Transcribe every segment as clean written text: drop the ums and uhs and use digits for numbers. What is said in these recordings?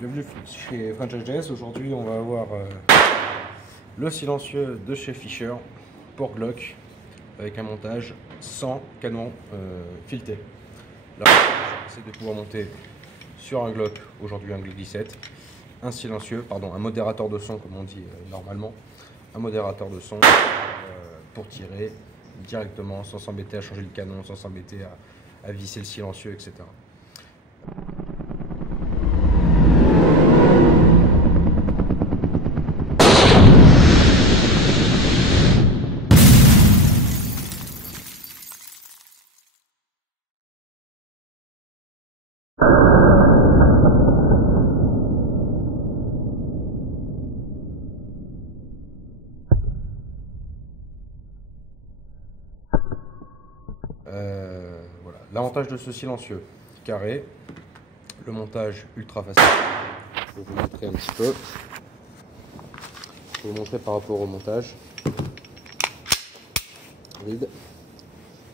Bienvenue chez French HDS. Aujourd'hui, on va avoir le silencieux de chez Fisher pour Glock avec un montage sans canon fileté. Là, c'est de pouvoir monter sur un Glock, aujourd'hui un Glock 17, un silencieux, pardon, un modérateur de son comme on dit normalement, un modérateur de son pour tirer directement sans s'embêter à changer le canon, sans s'embêter à visser le silencieux, etc. Voilà. L'avantage de ce silencieux carré, le montage ultra facile. Je vais vous montrer un petit peu. Je vais vous montrer par rapport au montage. Vide.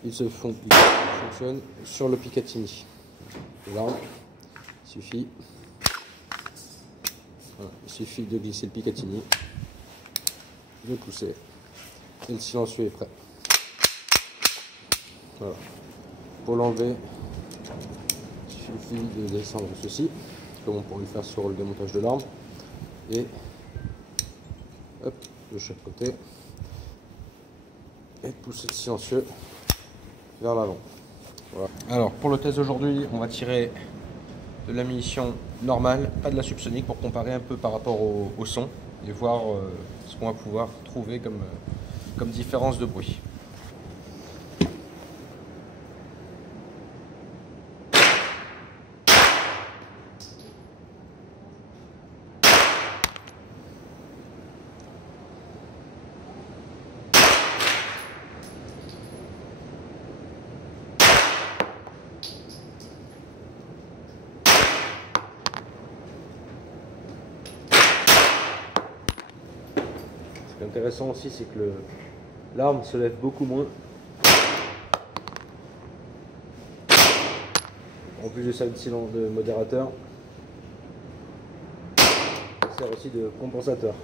Il fonctionne sur le Picatinny. Là, il suffit de glisser le Picatinny, de pousser, et le silencieux est prêt. Voilà. Pour l'enlever, il suffit de descendre ceci, comme on pourrait le faire sur le démontage de l'arme, et hop, de chaque côté, et de pousser le silencieux vers l'avant. Voilà. Alors pour le test d'aujourd'hui, on va tirer de la munition normale, pas de la subsonique, pour comparer un peu par rapport au son et voir ce qu'on va pouvoir trouver comme différence de bruit. Ce qui est intéressant aussi, c'est que l'arme se lève beaucoup moins. En plus de ça, de modérateur, ça sert aussi de compensateur.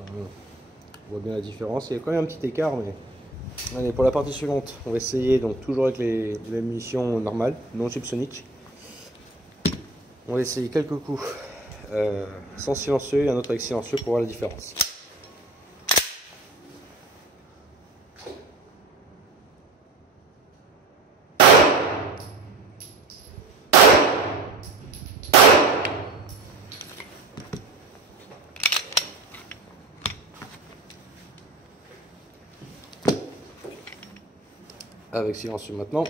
On voit bien la différence. Il y a quand même un petit écart, mais allez, pour la partie suivante, on va essayer donc toujours avec les munitions normales, non subsoniques. On va essayer quelques coups sans silencieux et un autre avec silencieux pour voir la différence. Avec silencieux maintenant.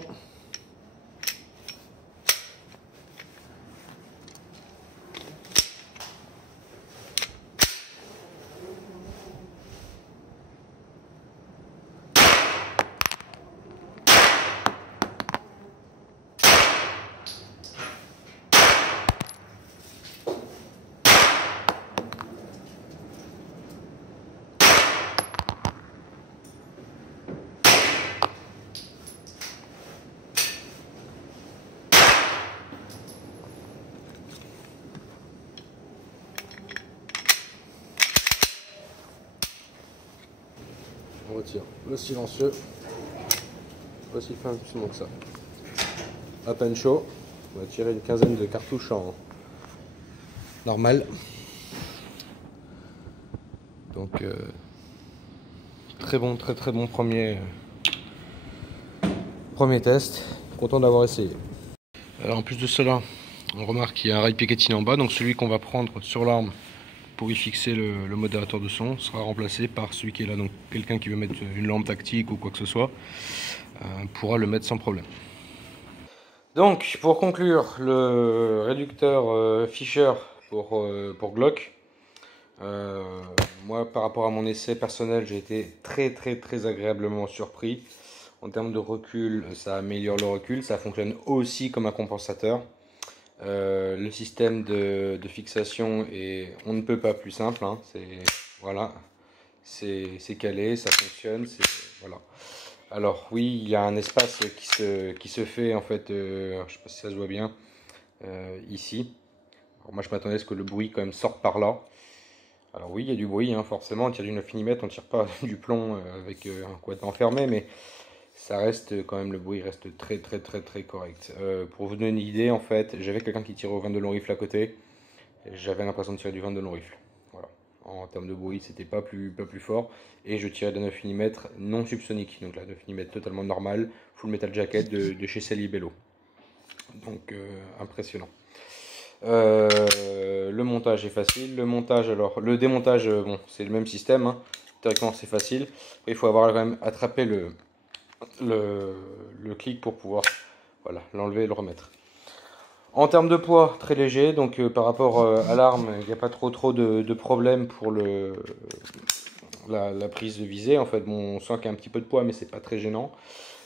On retire le silencieux. Voici fait un peu plus long que ça. À peine chaud. On va tirer une quinzaine de cartouches en normal. Donc très bon premier test. Content d'avoir essayé. Alors en plus de cela, on remarque qu'il y a un rail Picatinny en bas. Donc celui qu'on va prendre sur l'arme pour y fixer le modérateur de son sera remplacé par celui qui est là. Donc quelqu'un qui veut mettre une lampe tactique ou quoi que ce soit pourra le mettre sans problème. Donc pour conclure, le réducteur Fisher pour Glock, moi par rapport à mon essai personnel, j'ai été très agréablement surpris. En termes de recul, ça améliore le recul, ça fonctionne aussi comme un compensateur. Le système de fixation est on ne peut pas plus simple, hein. Voilà, c'est calé, ça fonctionne, voilà. Alors oui, il y a un espace qui se fait en fait, je sais pas si ça se voit bien, ici. Alors moi je m'attendais à ce que le bruit quand même sorte par là. Alors oui, il y a du bruit, hein, forcément, on tire du 9 mm, on tire pas du plomb avec un quad enfermé, mais ça reste quand même, le bruit reste très très très très correct. Pour vous donner une idée, en fait, j'avais quelqu'un qui tirait au 22 long rifle à côté, et j'avais l'impression de tirer du 22 long rifle. Voilà. En termes de bruit, c'était pas plus fort, et je tirais de 9 mm non subsonique, donc la 9 mm totalement normale, full metal jacket de chez Celibello. Donc impressionnant. Le montage est facile. Le montage, alors, le démontage, bon, c'est le même système, hein. Théoriquement, c'est facile. Il faut avoir quand même attrapé le, le clic pour pouvoir, voilà, l'enlever et le remettre. En termes de poids, très léger. Donc, par rapport à l'arme, il n'y a pas trop de problème pour la prise de visée. En fait, bon, on sent qu'il y a un petit peu de poids, mais c'est pas très gênant.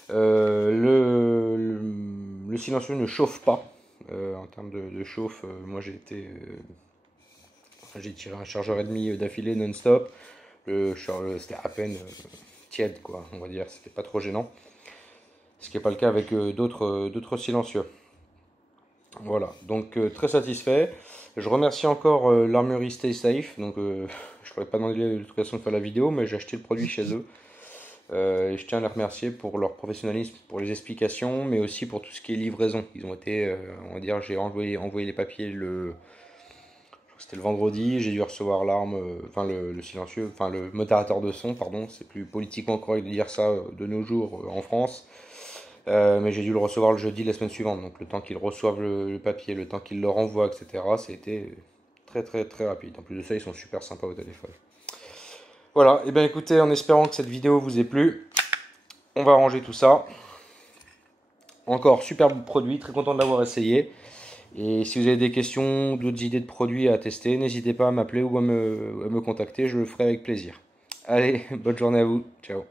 Le silencieux ne chauffe pas. En termes de chauffe, moi j'ai tiré un chargeur et demi d'affilée non-stop. C'était à peine tiède, quoi, on va dire. C'était pas trop gênant. Ce qui n'est pas le cas avec d'autres silencieux. Voilà, donc très satisfait. Je remercie encore l'armurerie Stay Safe. Donc, je ne pourrais pas demander de toute façon de faire la vidéo, mais j'ai acheté le produit chez eux. Et je tiens à les remercier pour leur professionnalisme, pour les explications, mais aussi pour tout ce qui est livraison. Ils ont été, on va dire, j'ai envoyé les papiers c'était le vendredi, j'ai dû recevoir l'arme, enfin le silencieux, enfin le modérateur de son, pardon, c'est plus politiquement correct de dire ça de nos jours en France. Mais j'ai dû le recevoir le jeudi la semaine suivante, donc le temps qu'ils reçoivent le papier, le temps qu'ils le renvoient, etc., c'était très très très rapide. En plus de ça, ils sont super sympas au téléphone. Voilà, et bien écoutez, en espérant que cette vidéo vous ait plu, on va ranger tout ça. Encore superbe produit, très content de l'avoir essayé. Et si vous avez des questions, d'autres idées de produits à tester, n'hésitez pas à m'appeler ou à me contacter, je le ferai avec plaisir. Allez, bonne journée à vous, ciao.